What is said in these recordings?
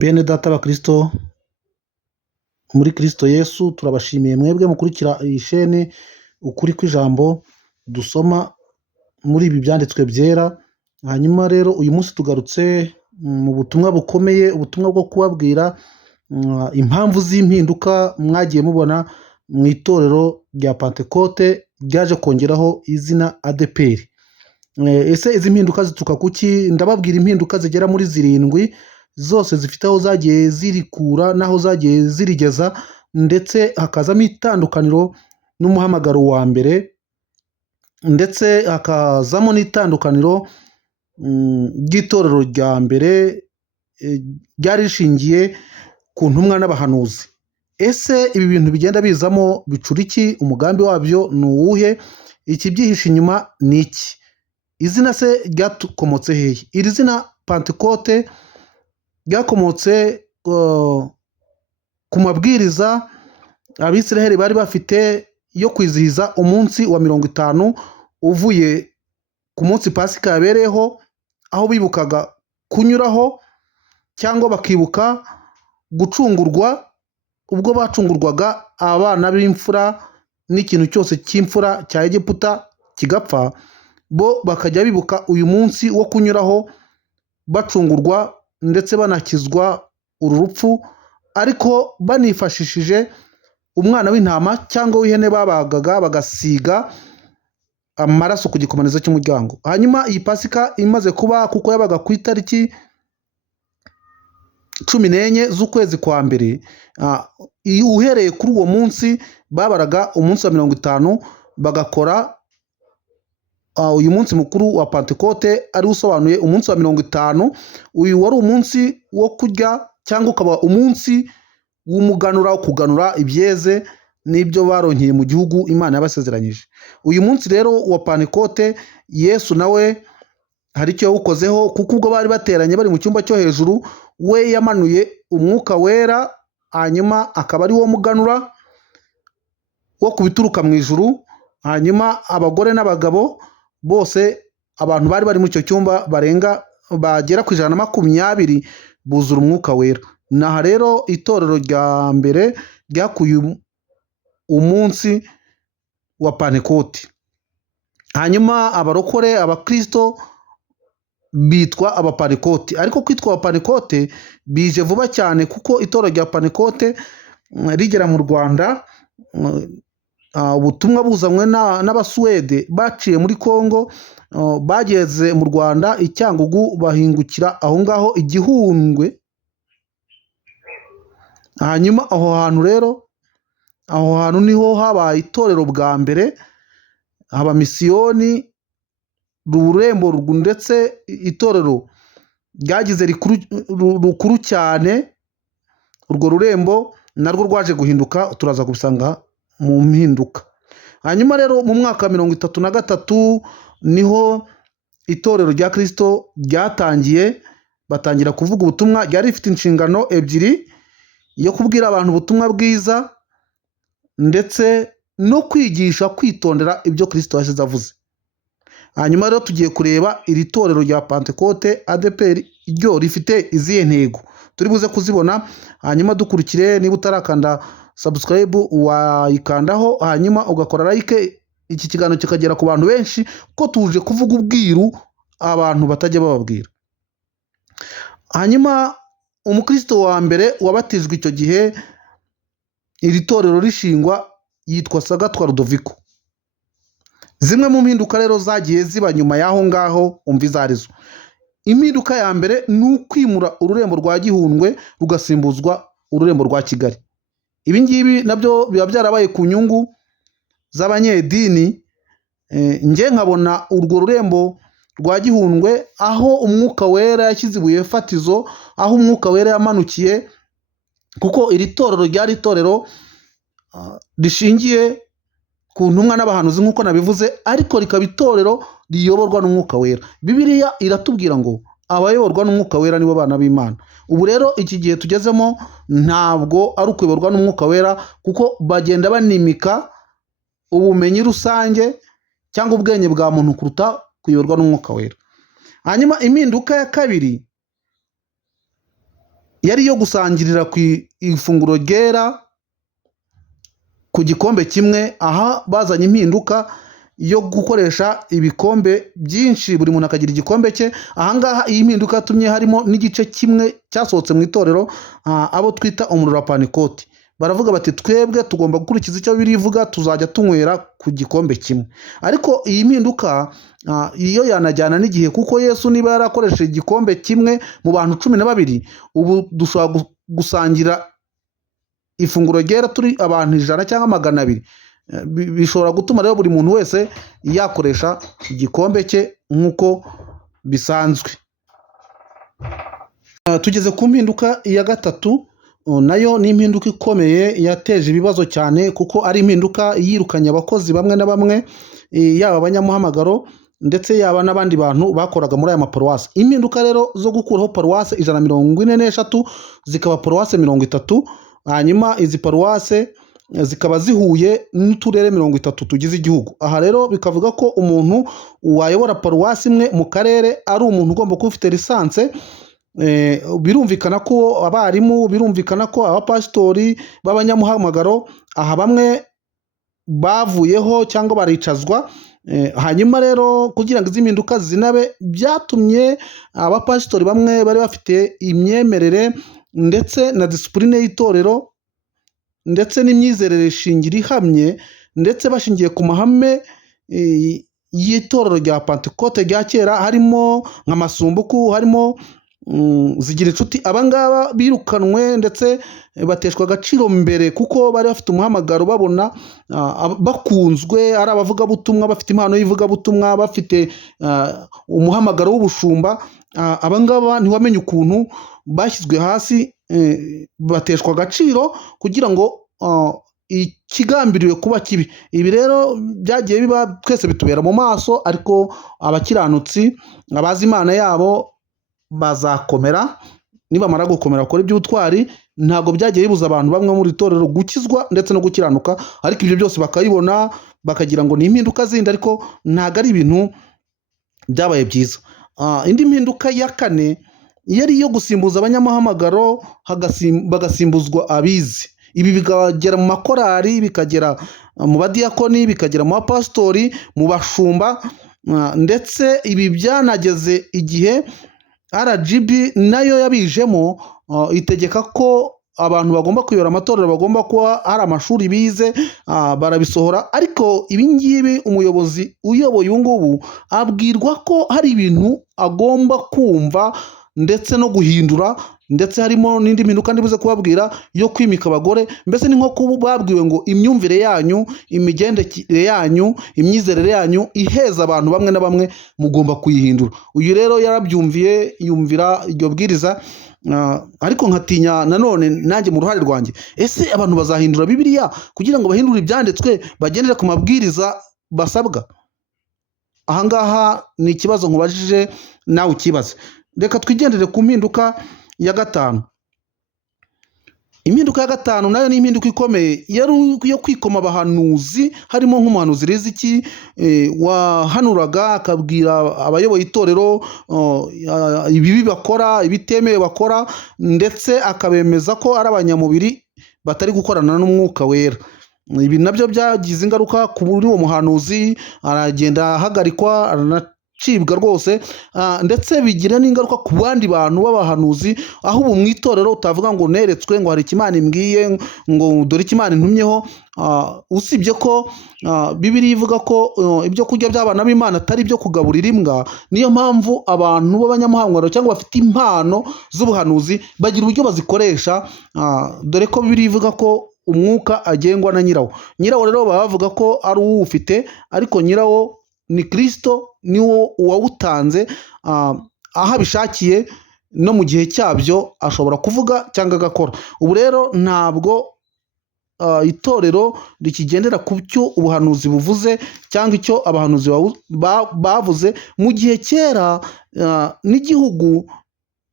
Bene data bakristo muri Kristo Yesu, turabashimiye mwebwe mukurikira iyi shene ukuri kw'ijambo dusoma muri ibi byanditswe byera. Hanyuma rero uyu munsi tugarutse mu butumwa bukomeye, ubutumwa bwo kubabwira impamvu z'impinduka mwagiye mubona mu itorero rya Pentecote ryaje kongeraho izina ADEPR. Ese izi mpinduka zituruka kuki? Ndababwira impinduka zigera muri zirindwi, zose zifite aho zagiye zirikura n'aho zagiye zirigeza, ndetse hakazamo itandukaniro n'umuhamagaro wa mbere, ndetse hakazamo n'itandukaniro ry'itorero rya mbere ryari rishingiye ku ntumwa n'abahanuzi. Ese ibi bintu bigenda bizamo bicura iki? Umugambi wabyo ni uwuhe? Ikibyihishe inyuma ni iki? Izina se ryakomotse hehe? Iri zina Pentecote ryakomotse ku mabwiriza Abisiraheli bari bafite yo kwizihiza umunsi wa 50 uvuye ku munsi Pasika yabereyeho, aho bibukaga kunyuraho cyangwa bakibuka gucungurwa, ubwo bacungurwaga abana b'imfura n'ikintu cyose cy'imfura cya Egiputa kigapfa. Bo bakajya bibuka uyu munsi wo kunyuraho bacungurwa ndetse banakizwa uru rupfu, ariko banifashishije umwana w'intama cyangwa w'ihene babagaga bagasiga amaraso ku gikomanizo cy'umuryango. Hanyuma iyi Pasika imaze kuba, kuko yabaga ku itariki 14 z'ukwezi kwa mbere, uhereye kuri uwo munsi babaraga umunsi wa 50 bagakora uyu munsi mukuru wa Pentecote ari usobanuye umunsi wa 50. Uyu wari umunsi wo kurya cyangwa ukaba umunsi w'umuganura, wo kuganura ibyeze n'ibyo baronkeye mu gihugu Imana yabasezeranyije. Uyu munsi rero wa Pentecote Yesu nawe hari icyo yawukozeho, kuko ubwo bari bateranye bari mu cyumba cyo hejuru, we yamanuye umwuka wera, hanyuma akaba ari wo muganura wo kubituruka mu ijuru. Hanyuma abagore n'abagabo bose, abantu bari bari muri icyo cyumba bagera ku 120 buzura umwuka wera. Naha rero itorero rya mbere ryakuye umunsi wa Pentecote. Hanyuma abarokore, abakristo bitwa abapantekote, ariko kwitwa abapantekote bije vuba cyane, kuko itorero rya Pentecote rigera mu Rwanda, ubutumwa buzanywe n'Abasuwede baciye muri Kongo, bageze mu Rwanda i Cyangugu, bahingukira aho ngaho i Gihundwe. Hanyuma aho hantu rero, aho hantu niho habaye itorero bwa mbere, haba misiyoni, rurembo, ndetse itorero ryagize rukuru cyane. Urwo rurembo narwo rwaje guhinduka, turaza kubisanga mu mpinduka. Hanyuma rero mu mwaka wa 33 niho itorero rya Kristo ryatangiye, batangira kuvuga ubutumwa. Ryari rifite inshingano ebyiri, yo kubwira abantu ubutumwa bwiza ndetse no kwigisha kwitondera ibyo Kristo yasize avuze. Hanyuma rero tugiye kureba iri torero rya Pentecote ADEPR ryo rifite izihe ntego, turi buze kuzibona. Hanyuma dukurikire, niba utarakanda subscribe wayikandaho, hanyuma ugakora like, iki kiganiro kikagera ku bantu benshi, ko tuje kuvuga ubwiru abantu batajya bababwira. Hanyuma umukristo wa mbere wabatijwe icyo gihe iri torero rishingwa yitwa Sagatwa Rudoviko. Zimwe mu mpinduka rero zagiye ziba nyuma y'aho ngaho, umva izo arizo. Impinduka ya mbere ni ukwimura ururembo rwa Gihundwe rugasimbuzwa ururembo rwa Kigali. Ibi ngibi nabyo biba byarabaye ku nyungu z'abanyedini. Nge nkabona urwo rurembo rwa Gihundwe, aho umwuka wera yashyize ibuye fatizo, aho umwuka wera yamanukiye, kuko iri torero ryari itorero rishingiye ku ntumwa n'abahanuzi nk'uko nabivuze, ariko rikaba itorero riyoborwa n'umwuka wera. Bibiliya iratubwira ngo abayoborwa n'umwuka wera nibo bana b'Imana. Ubu rero iki gihe tugezemo ntabwo ari ukuyoborwa n'umwuka wera, kuko bagenda banimika ubumenyi rusange cyangwa ubwenge bwa muntu kuruta kuyoborwa n'umwuka wera. Hanyuma impinduka ya kabiri yari iyo gusangirira ku ifunguro ryera ku gikombe kimwe. Aha bazanye impinduka yo gukoresha ibikombe byinshi, buri muntu akagira igikombe cye. Ahangaha iyi mpinduka yatumye harimo n'igice kimwe cyasohotse mu itorero, abo twita umuriro wa Pantekoti. Baravuga bati twebwe tugomba gukurikiza icyo Bibiliya ivuga, tuzajya tunywera ku gikombe kimwe. Ariko iyi mpinduka iyo yanajyana n'igihe, kuko Yesu niba yarakoresheje igikombe kimwe mu bantu 12, ubu dushobora gusangira ifunguro ryera turi abantu 100 cyangwa 200. Bishobora gutuma rero buri muntu wese yakoresha igikombe cye nk'uko bisanzwe. Tugeze ku mpinduka ya gatatu, nayo ni impinduka ikomeye yateje ibibazo cyane, kuko ari impinduka yirukanye abakozi bamwe na bamwe, yaba abanyamuhamagaro ndetse yaba n'abandi bantu bakoraga muri aya maparuwasi. Impinduka rero zo gukuraho paruwasi 143 zikaba paruwasi 30, hanyuma izi paruwasi zikaba zihuye n'uturere 30 tugize igihugu. Aha rero bikavuga ko umuntu wayobora paruwasi imwe mu karere ari umuntu ugomba kuba ufite lisanse. Birumvikana ko abarimu, birumvikana ko abapasitori b'abanyamuhamagaro aha bamwe bavuyeho cyangwa baricazwa. Hanyuma rero kugira ngo izi mpinduka zinabe, byatumye abapasitori bamwe bari bafite imyemerere ndetse na disipurine y'itorero ndetse n'imyizerere shingiro ihamye, ndetse bashingiye ku mahame y'itorero rya Pantekote rya kera, harimo nka Masumbuku, harimo Zigira inshuti. Abangaba birukanwe ndetse bateshwa agaciro mbere, kuko bari bafite umuhamagaro, babona bakunzwe, ari abavugabutumwa, bafite impano y'ivugabutumwa, bafite umuhamagaro w'ubushumba. Abangaba ntiwamenye ukuntu bashyizwe hasi, bateshwa agaciro kugira ngo ikigambiriwe kuba kibi. Ibi rero byagiye biba, twese bitubera mu maso, ariko abakiranutsi, abazi Imana yabo bazakomera. Nibamara gukomera bakora iby'ubutwari, ntabwo byagiye bibuza abantu bamwe muri itorero gukizwa ndetse no gukiranuka, ariko ibyo byose bakayibona bakagira ngo ni impinduka zindi, ariko ntabwo ari ibintu byabaye byiza. Indi mpinduka ya kane yari iyo gusimbuza abanyamuhamagaro, bagasimbuzwa abize. Ibi bikagera mu makorari, bikagera mu badiyakoni, bikagera mu bapasitori, mu bashumba, ndetse ibi byanageze igihe RGB nayo yabijemo, itegeka ko abantu bagomba kuyobora amatorero bagomba kuba hari amashuri bize, barabisohora. Ariko ibi ngibi umuyobozi uyoboye ubu ngubu abwirwa ko hari ibintu agomba kumva ndetse no guhindura, ndetse harimo n'indi mpinduka ndibuze kubabwira yo kwimika abagore. Mbese ni nko kuba babwiwe ngo imyumvire yanyu, imigendekere yanyu, imyizerere yanyu iheza abantu bamwe na bamwe, mugomba kuyihindura. Uyu rero yarabyumviye, yumvira iryo bwiriza, ariko nkatinya nanone nanjye mu ruhare rwanjye, ese abantu bazahindura Bibiliya kugira ngo bahindure ibyanditswe bagendere ku mabwiriza basabwa? Ahangaha ni ikibazo nkubajije, nawe ukibaze. Reka twigendere ku mpinduka ya gatanu. Impinduka ya gatanu nayo ni impinduka ikomeye, yari yo kwikoma abahanuzi, harimo nk'umuhanuzi Riziki wahanuraga akabwira abayoboye itorero ibibi bakora, ibitemewe bakora, ndetse akabemeza ko ari abanyamubiri batari gukorana n'umwuka wera. Ibi nabyo byagize ingaruka kuri uwo muhanuzi, aragenda ahagarikwa, cibwa rwose, ndetse bigira n'ingaruka ku bandi bantu b'abahanuzi, aho ubu mu itorero utavuga ngo neretswe, ngo hari ikimana imbwiye, ngo dore ikimana intumyeho. Usibye ko Bibiliya ivuga ko ibyo kurya by'abana b'Imana atari ibyo kugaburira imbwa. Niyo mpamvu abantu b'abanyamuhamagaro cyangwa bafite impano z'ubuhanuzi bagira uburyo bazikoresha, dore ko Bibiliya ivuga ko umwuka agengwa na nyirawo. Nyirawo rero baba bavuga ko ari uwufite, ariko nyirawo ni Kristo, niwo uwawutanze, aho abishakiye no mu gihe cyabyo ashobora kuvuga cyangwa agakora. Ubu rero ntabwo itorero rikigendera ku cyo ubuhanuzi buvuze cyangwa icyo abahanuzi bavuze. Mu gihe kera n'igihugu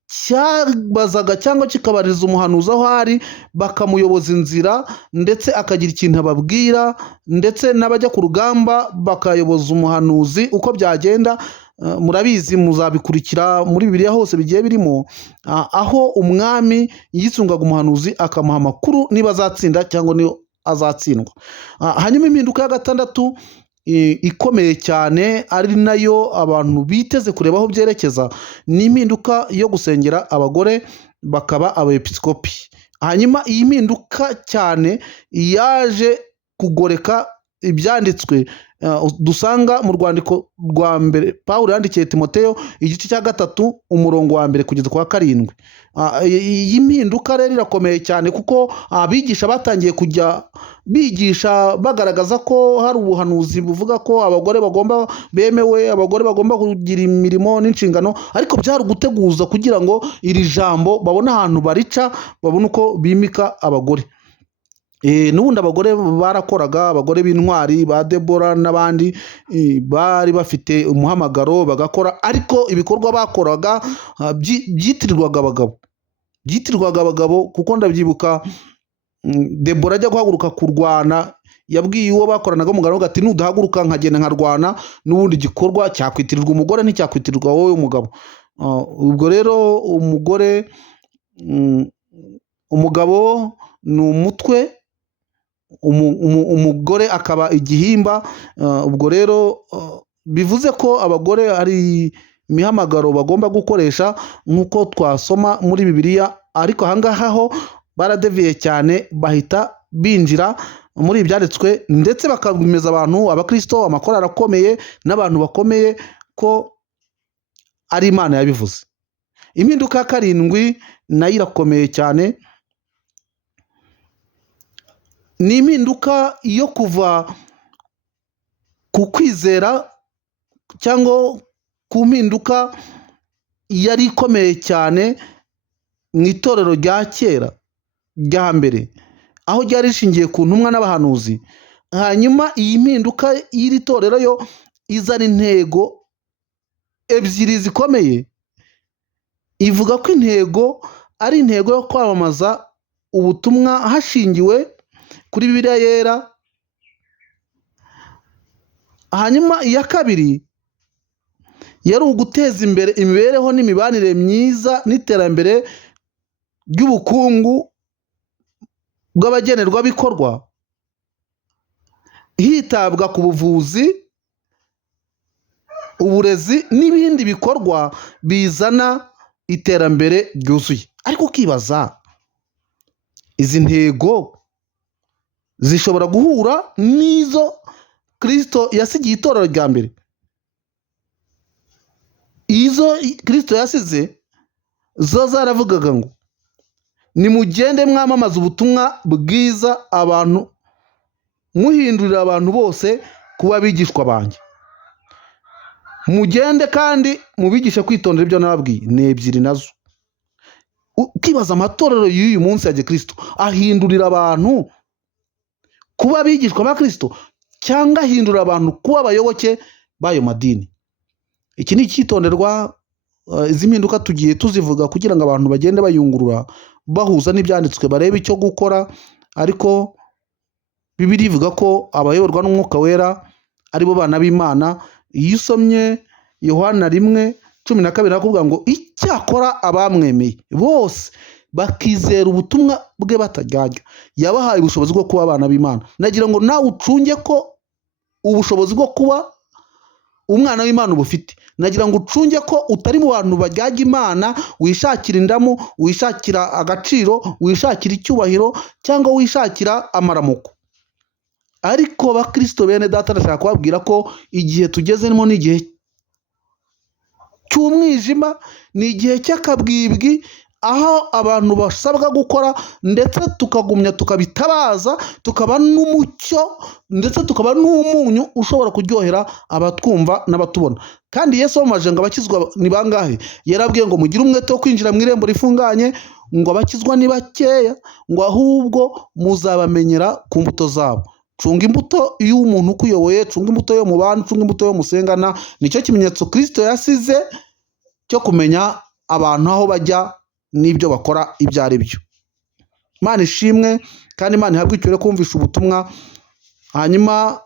cyabazaga cyangwa kikabariza umuhanuzi aho ari, bakamuyoboza inzira, ndetse akagira ikintu ababwira, ndetse n'abajya ku rugamba bakayoboza umuhanuzi uko byagenda. murabizi muzabikurikira muri Bibiliya hose bigiye birimo, aho umwami yisungaga umuhanuzi akamuha amakuru niba azatsinda cyangwa niyo azatsindwa. Hanyuma impinduka ya gatandatu ikomeye cyane ari nayo abantu biteze kureba aho byerekeza, ni impinduka yo gusengera abagore bakaba abepiskopi. Hanyuma iyi mpinduka cyane yaje kugoreka ibyanditswe dusanga mu rwandiko rwa mbere Pawulo yandikiye Timoteyo igice cya 3 umurongo wa 1 kugeza kwa 7. Iyi mpinduka rero irakomeye cyane kuko abigisha batangiye kujya bigisha bagaragaza ko hari ubuhanuzi buvuga ko abagore bagomba bemewe, abagore bagomba kugira imirimo n'inshingano, ariko byari uguteguza kugira ngo iri jambo babone ahantu barica, babone uko bimika abagore. N'ubundi abagore barakoraga, abagore b'intwari ba Debora n'abandi bari bafite umuhamagaro bagakora, ariko ibikorwa bakoraga byitirirwaga abagabo, kuko ndabyibuka Debora ajya guhaguruka kurwana yabwiye uwo bakoranaga umugabo ati nudahaguruka nkagenda nkarwana n'ubundi gikorwa cyakwitirirwa umugore nticyakwitirirwa wowe umugabo. Ubwo rero umugabo ni umutwe, umugore akaba igihimba. Ubwo rero bivuze ko abagore ari imihamagaro bagomba gukoresha nk'uko twasoma muri Bibiliya, ariko ahangaha ho baradeviye cyane, bahita binjira muri ibyanditswe ndetse bakabimeza abantu, abakristo, amakorali akomeye n'abantu bakomeye ko ari Imana yabivuze. Impinduka ya 7 nayo irakomeye cyane, ni impinduka yo kuva ku kwizera cyangwa ku mpinduka yari ikomeye cyane mu itorero rya kera rya mbere, aho ryari rishingiye ku ntumwa n'abahanuzi. Hanyuma iyi mpinduka y'iri torero yo izana intego ebyiri zikomeye. Ivuga ko intego ari intego yo kwamamaza ubutumwa hashingiwe kuri Bibiliya yera. Hanyuma iya kabiri yari uguteza imbere imibereho n'imibanire myiza n'iterambere ry'ubukungu bw'abagenerwabikorwa, hitabwa ku buvuzi, uburezi n'ibindi bikorwa bizana iterambere ryuzuye. Ariko ukibaza, izi ntego zishobora guhura n'izo Kristo yasigiye itorero rya mbere? Izo Kristo yasize zo zaravugaga ngo nimugende mwamamaza ubutumwa bwiza abantu, muhindurira abantu bose kuba abigishwa banjye, mugende kandi mubigishe kwitondera ibyo nababwiye. Ni ebyiri nazo. Ukibaza amatorero y'uyu munsi ya Gikristo ahindurira abantu kuba abigishwa ba Kristo cyangwa ahindurira abantu kuba abayoboke b'ayo madini? Iki ni icyitonderwa. Izi mpinduka tugiye tuzivuga kugira ngo abantu bagende bayungurura, bahuza n'ibyanditswe, barebe icyo gukora. Ariko Bibiliya ivuga ko abayoborwa n'umwuka wera aribo bana b'Imana. Iyo usomye Yohana 1:12 hakuvuga ngo icyakora abamwemeye bose bakizera ubutumwa bwe bataryarya, yabahaye ubushobozi bwo kuba abana b'Imana. Nagira ngo nawe ucunge ko ubushobozi bwo kuba umwana w'Imana ubufite. Nagira ngo ucunge ko utari mu bantu bajyaga Imana, wishakira indamu, wishakira agaciro, wishakira icyubahiro cyangwa wishakira amaramuko. Ariko bakristo bene data, ndashaka kubabwira ko igihe tugezemo ni igihe cy'umwijima, ni igihe cy'akabwibwi, aho abantu basabwa gukora ndetse tukagumya tukabitabaza, tukaba n'umucyo ndetse tukaba n'umunyu ushobora kuryohera abatwumva n'abatubona. Kandi Yesu wamaje ngo abakizwa ni bangahe? Yarabwiye ngo mugire umwete wo kwinjira mu irembo rifunganye, ngo abakizwa ni bakeya, ngo ahubwo muzabamenyera ku mbuto zabo. Cunga imbuto y'umuntu ukuyoboye, cunga imbuto yo mu bantu, cunga imbuto yo musengana. Nicyo kimenyetso Kristo yasize cyo kumenya abantu aho bajya n'ibyo bakora ibyo ari byo. Imana ishimwe kandi Imana ihabwe icyubahiro kumvisha ubutumwa. Hanyuma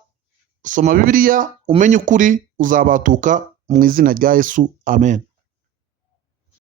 soma Bibiliya umenye ukuri, uzabatuka mu izina rya Yesu, amen.